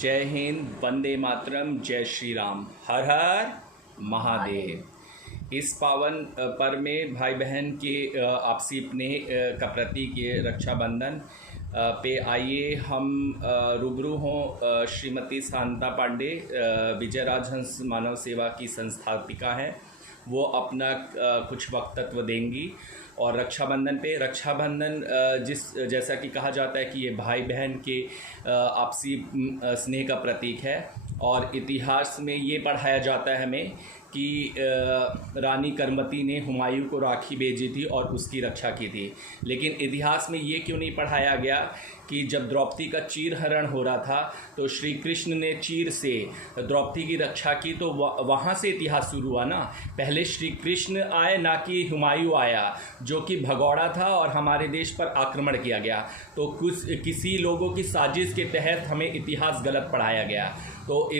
जय हिंद, वंदे मातरम, जय श्री राम, हर हर महादेव। इस पावन पर्व में भाई बहन के आपसी स्नेह का प्रतीक ये रक्षाबंधन पे आइए हम रूबरू हों। श्रीमती शांता पांडे विजयराज हंस मानव सेवा की संस्थापिका हैं, वो अपना कुछ वक्तव्य देंगी। और रक्षाबंधन जैसा कि कहा जाता है कि ये भाई बहन के आपसी स्नेह का प्रतीक है। और इतिहास में ये पढ़ाया जाता है हमें कि रानी करमती ने हुमायूं को राखी भेजी थी और उसकी रक्षा की थी। लेकिन इतिहास में ये क्यों नहीं पढ़ाया गया कि जब द्रौपदी का चीरहरण हो रहा था तो श्री कृष्ण ने चीर से द्रौपदी की रक्षा की, तो वहाँ से इतिहास शुरू हुआ ना। पहले श्री कृष्ण आए, ना कि हुमायूं आया जो कि भगौड़ा था और हमारे देश पर आक्रमण किया गया। तो किसी लोगों की साजिश के तहत हमें इतिहास गलत पढ़ाया गया। तो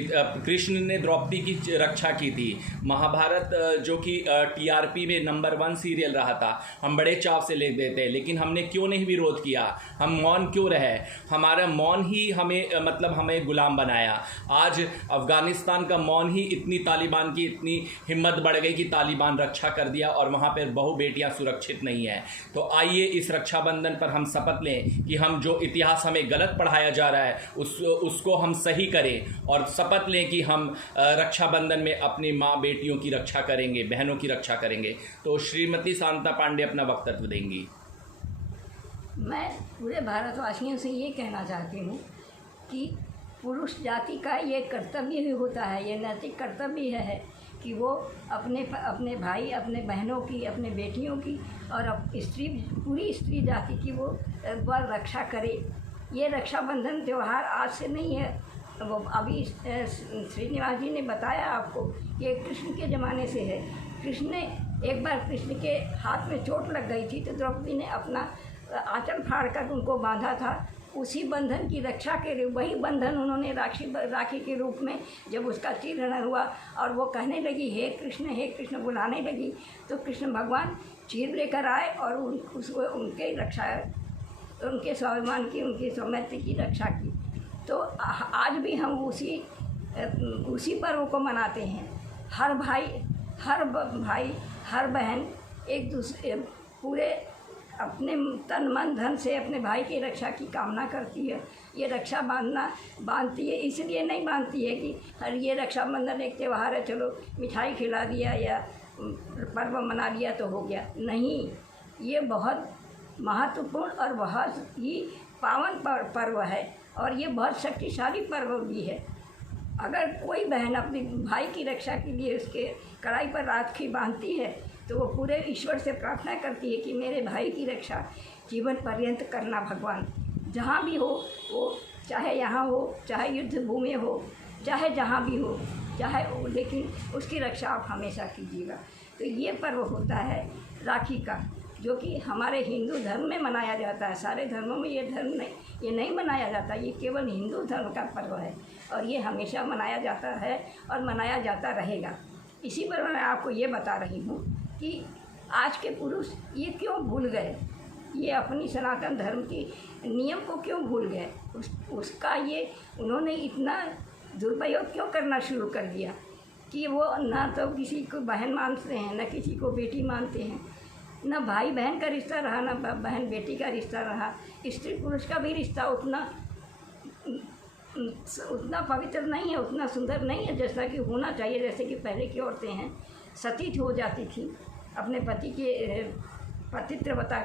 कृष्ण ने द्रौपदी की रक्षा की थी। महाभारत जो कि टीआरपी में नंबर 1 सीरियल रहा था, हम बड़े चाव से ले देते हैं, लेकिन हमने क्यों नहीं विरोध किया? हम मौन क्यों रहे? हमारा मौन ही हमें गुलाम बनाया। आज अफ़गानिस्तान का मौन ही इतनी तालिबान की इतनी हिम्मत बढ़ गई कि तालिबान रक्षा कर दिया और वहाँ पर बहु बेटियाँ सुरक्षित नहीं हैं। तो आइए इस रक्षाबंधन पर हम शपथ लें कि हम जो इतिहास हमें गलत पढ़ाया जा रहा है उसको हम सही करें, और शपथ लें कि हम रक्षाबंधन में अपनी माँ बेटियों की रक्षा करेंगे, बहनों की रक्षा करेंगे। तो श्रीमती शांता पांडे अपना वक्तव्य देंगी। मैं पूरे भारतवासियों से ये कहना चाहती हूँ कि पुरुष जाति का ये कर्तव्य ही होता है, ये नैतिक कर्तव्य है कि वो अपने भाई, अपने बहनों की, अपने बेटियों की और पूरी स्त्री जाति की वो रक्षा करे। ये रक्षाबंधन त्यौहार आज से नहीं है, वो अभी श्रीनिवास जी ने बताया आपको, ये कृष्ण के ज़माने से है। एक बार कृष्ण के हाथ में चोट लग गई थी तो द्रौपदी ने अपना आंचल फाड़ कर उनको बांधा था। उसी बंधन की रक्षा के लिए वही बंधन उन्होंने राखी के रूप में जब उसका चीरहरण हुआ और वो कहने लगी हे कृष्ण बुलाने लगी, तो कृष्ण भगवान चीर लेकर आए और उनके रक्षा, उनके स्वाभिमान की, उनकी सौम्यता की रक्षा की। तो आज भी हम उसी पर्व को मनाते हैं। हर भाई, हर बहन एक दूसरे पूरे अपने तन मन धन से अपने भाई की रक्षा की कामना करती है। ये रक्षा बांधती है, इसलिए नहीं बांधती है कि ये रक्षाबंधन एक त्यौहार है, चलो मिठाई खिला दिया या पर्व मना लिया तो हो गया। नहीं, ये बहुत महत्वपूर्ण और बहुत ही पावन पर्व है और ये बहुत शक्तिशाली पर्व भी है। अगर कोई बहन अपने भाई की रक्षा के लिए उसके कलाई पर राखी बांधती है तो वो पूरे ईश्वर से प्रार्थना करती है कि मेरे भाई की रक्षा जीवन पर्यंत करना भगवान, जहाँ भी हो वो, चाहे यहाँ हो, चाहे युद्ध भूमि हो, चाहे जहाँ भी हो, लेकिन उसकी रक्षा आप हमेशा कीजिएगा। तो ये पर्व होता है राखी का, जो कि हमारे हिंदू धर्म में मनाया जाता है। सारे धर्मों में ये नहीं मनाया जाता, ये केवल हिंदू धर्म का पर्व है और ये हमेशा मनाया जाता है और मनाया जाता रहेगा। इसी पर मैं आपको ये बता रही हूँ कि आज के पुरुष ये क्यों भूल गए, ये अपनी सनातन धर्म की नियम को क्यों भूल गए, उसका ये उन्होंने इतना दुरुपयोग क्यों करना शुरू कर दिया कि वो ना तो किसी को बहन मानते हैं, ना किसी को बेटी मानते हैं, ना भाई बहन का रिश्ता रहा, ना बहन बेटी का रिश्ता रहा। स्त्री पुरुष का भी रिश्ता उतना पवित्र नहीं है, उतना सुंदर नहीं है जैसा कि होना चाहिए। जैसे कि पहले की औरतें हैं सती हो जाती थी अपने पति के पतिव्रता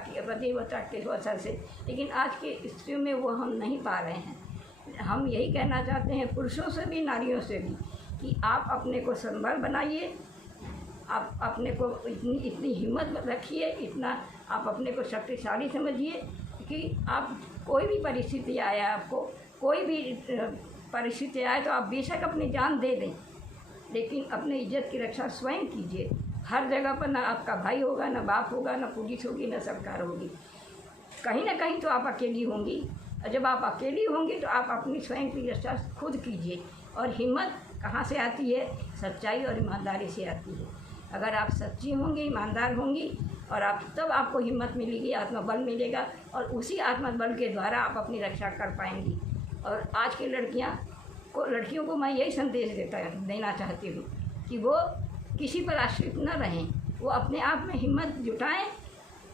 के वजह से, लेकिन आज के स्त्रियों में वो हम नहीं पा रहे हैं। हम यही कहना चाहते हैं पुरुषों से भी, नारियों से भी, कि आप अपने को संबल बनाइए, आप अपने को इतनी हिम्मत रखिए, इतना आप अपने को शक्तिशाली समझिए कि आप कोई भी परिस्थिति आए, आपको कोई भी परिस्थिति आए तो आप बेशक अपनी जान दे दें, लेकिन अपनी इज्जत की रक्षा स्वयं कीजिए। हर जगह पर ना आपका भाई होगा, ना बाप होगा, ना पुलिस होगी, ना सरकार होगी, कहीं ना कहीं तो आप अकेली होंगी। और जब आप अकेली होंगी तो आप अपनी स्वयं की रक्षा खुद कीजिए। और हिम्मत कहाँ से आती है? सच्चाई और ईमानदारी से आती है। अगर आप सच्ची होंगी, ईमानदार होंगी और तब आपको हिम्मत मिलेगी, आत्मबल मिलेगा और उसी आत्मबल के द्वारा आप अपनी रक्षा कर पाएंगी। और आज की लड़कियां लड़कियों को मैं यही संदेश देना चाहती हूँ कि वो किसी पर आश्रित न रहें, वो अपने आप में हिम्मत जुटाएं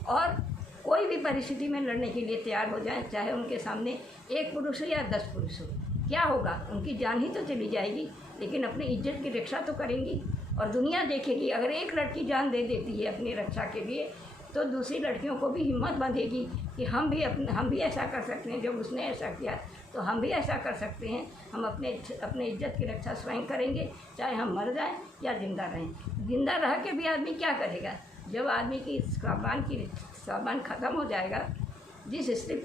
और कोई भी परिस्थिति में लड़ने के लिए तैयार हो जाएं, चाहे उनके सामने 1 पुरुष हो या 10 पुरुष हो। क्या होगा, उनकी जान ही तो चली जाएगी, लेकिन अपनी इज्जत की रक्षा तो करेंगी और दुनिया देखेगी। अगर एक लड़की जान दे देती है अपनी रक्षा के लिए, तो दूसरी लड़कियों को भी हिम्मत बंधेगी कि हम भी ऐसा कर सकते हैं। जब उसने ऐसा किया तो हम भी ऐसा कर सकते हैं। हम अपने इज्जत की रक्षा स्वयं करेंगे, चाहे हम मर जाएं या ज़िंदा रहें। ज़िंदा रह के भी आदमी क्या करेगा, जब आदमी की स्वाभिमान ख़त्म हो जाएगा, जिस स्त्री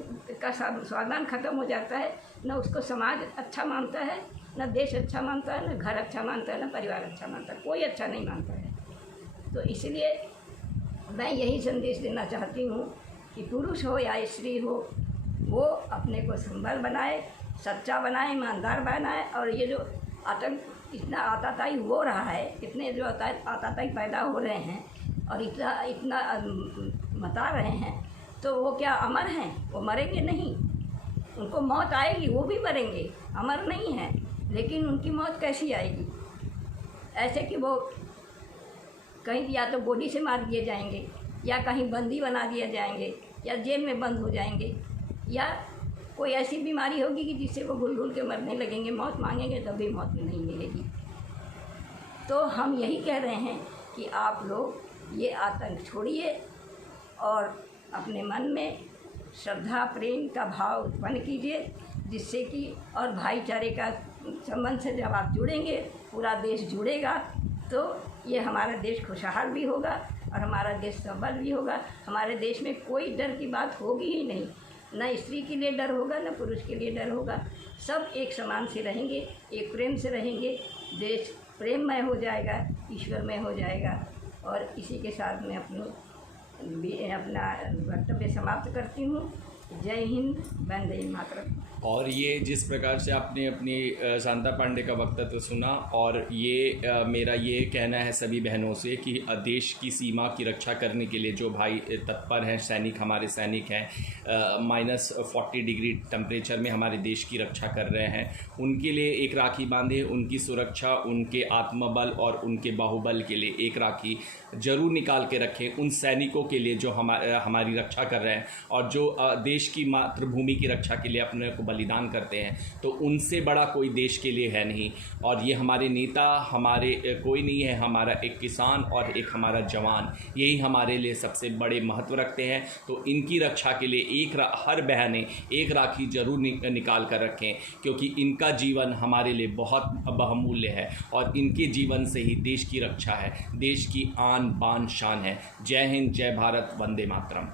का स्वाभिमान ख़त्म हो जाता है, न उसको समाज अच्छा मानता है, न देश अच्छा मानता है, न घर अच्छा मानता है, न परिवार अच्छा मानता है, कोई अच्छा नहीं मानता है। तो इसलिए मैं यही संदेश देना चाहती हूँ कि पुरुष हो या स्त्री हो, वो अपने को संबल बनाए, सच्चा बनाए, ईमानदार बनाए। और ये जो आतंक इतना आताताई हो रहा है, इतने जो आताताई पैदा हो रहे हैं और इतना मता रहे हैं, तो वो क्या अमर हैं? वो मरेंगे नहीं, उनको मौत आएगी, वो भी मरेंगे, अमर नहीं है। लेकिन उनकी मौत कैसी आएगी? ऐसे कि वो कहीं या तो गोली से मार दिए जाएंगे, या कहीं बंदी बना दिए जाएंगे, या जेल में बंद हो जाएंगे, या कोई ऐसी बीमारी होगी कि जिससे वो घुल के मरने लगेंगे, मौत मांगेंगे तब भी मौत नहीं मिलेगी। तो हम यही कह रहे हैं कि आप लोग ये आतंक छोड़िए और अपने मन में श्रद्धा प्रेम का भाव उत्पन्न कीजिए, जिससे कि और भाईचारे का संबंध से जब आप जुड़ेंगे, पूरा देश जुड़ेगा, तो ये हमारा देश खुशहाल भी होगा और हमारा देश सबल भी होगा। हमारे देश में कोई डर की बात होगी ही नहीं, न स्त्री के लिए डर होगा, न पुरुष के लिए डर होगा। सब एक समान से रहेंगे, एक प्रेम से रहेंगे, देश प्रेममय हो जाएगा, ईश्वरमय हो जाएगा। और इसी के साथ मैं अपना वक्तव्य समाप्त करती हूँ। जय हिंद, वंदे मातरम। और ये जिस प्रकार से आपने अपनी शांता पांडे का वक्तव्य सुना, और ये मेरा ये कहना है सभी बहनों से कि देश की सीमा की रक्षा करने के लिए जो भाई तत्पर हैं, सैनिक हमारे सैनिक हैं, -40 डिग्री टेम्परेचर में हमारे देश की रक्षा कर रहे हैं, उनके लिए एक राखी बांधे, उनकी सुरक्षा, उनके आत्मबल और उनके बाहुबल के लिए एक राखी ज़रूर निकाल के रखें। उन सैनिकों के लिए जो हमारी रक्षा कर रहे हैं और जो देश की मातृभूमि की रक्षा के लिए अपने को बलिदान करते हैं, तो उनसे बड़ा कोई देश के लिए है नहीं। और ये हमारे नेता हमारे कोई नहीं है, हमारा एक किसान और एक हमारा जवान, यही हमारे लिए सबसे बड़े महत्व रखते हैं। तो इनकी रक्षा के लिए हर बहनें एक राखी जरूर निकाल कर रखें, क्योंकि इनका जीवन हमारे लिए बहुत बहुमूल्य है और इनके जीवन से ही देश की रक्षा है, देश की आन बान शान है। जय हिंद, जय भारत, वंदे मातरम।